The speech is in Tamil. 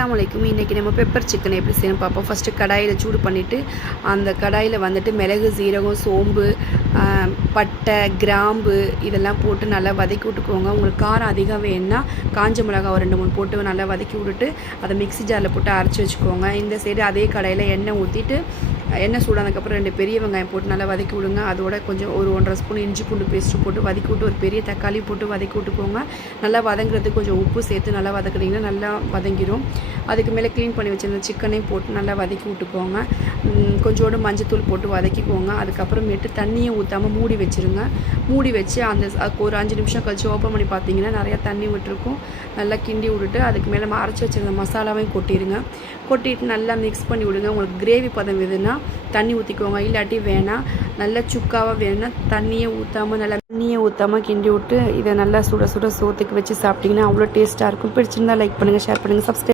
அஸ்ஸலாமு அலைக்கும். இன்றைக்கி நம்ம பெப்பர் சிக்கன் எப்படி செய்யணும் பார்ப்போம். ஃபஸ்ட்டு கடாயில் சூடு பண்ணிவிட்டு அந்த கடாயில் வந்துட்டு மிளகு, சீரகம், சோம்பு, பட்டை, கிராம்பு இதெல்லாம் போட்டு நல்லா வதக்கி விட்டுக்கோங்க. உங்களுக்கு காரம் அதிகம் வேணுன்னா காஞ்ச மிளகா ஒரு 2-3 போட்டு நல்லா வதக்கி விட்டுட்டு அதை மிக்ஸி ஜாரில் போட்டு அரைச்சி வச்சுக்கோங்க. இந்த சைடு அதே கடாயில் எண்ணெய் ஊற்றிட்டு எண்ணெய் சூடானதுக்கப்புறம் 2 பெரிய வெங்காயம் போட்டு நல்லா வதக்கி விடுங்க. அதோட கொஞ்சம் ஒரு 1.5 ஸ்பூன் இஞ்சி பூண்டு பேஸ்ட்டு போட்டு வதக்கி விட்டு ஒரு பெரிய தக்காளி போட்டு வதக்கி விட்டுக்கோங்க. நல்லா வதங்குறதுக்கு கொஞ்சம் உப்பு சேர்த்து நல்லா வதக்குனீங்கன்னா நல்லா வதங்கிடும். அதுக்கு மேலே க்ளீன் பண்ணி வச்சுருந்த சிக்கனையும் போட்டு நல்லா வதக்கி விட்டுக்கோங்க. கொஞ்சோண்டு மஞ்சத்தூள் போட்டு வதக்கிக்கோங்க. அதுக்கப்புறமேட்டு தண்ணியை ஊற்றாமல் மூடி வச்சுருங்க. மூடி வச்சு ஒரு 5 நிமிஷம் கழிச்சு ஓப்பன் பண்ணி பார்த்தீங்கன்னா நிறையா தண்ணி விட்டுருக்கும். நல்லா கிண்டி விட்டுட்டு அதுக்கு மேலே அரைச்சி வச்சுருந்த மசாலாவையும் கொட்டிடுங்க. கொட்டிட்டு நல்லா மிக்ஸ் பண்ணி விடுங்க. உங்களுக்கு கிரேவி பதம் வேணுன்னா தண்ணி ஊற்றிக்கோங்க. இல்லாட்டி வேணாம், நல்லா சுக்காவாக வேணுன்னா தண்ணியை ஊற்றாமல் கிண்டி விட்டு இதை நல்லா சுட சுட சோத்துக்கு வச்சு சாப்பிட்டிங்கன்னா அவ்வளோ டேஸ்ட்டாக இருக்கும். பிடிச்சிருந்தா லைக் பண்ணுங்கள், ஷேர் பண்ணுங்கள், சப்ஸ்கிரைப்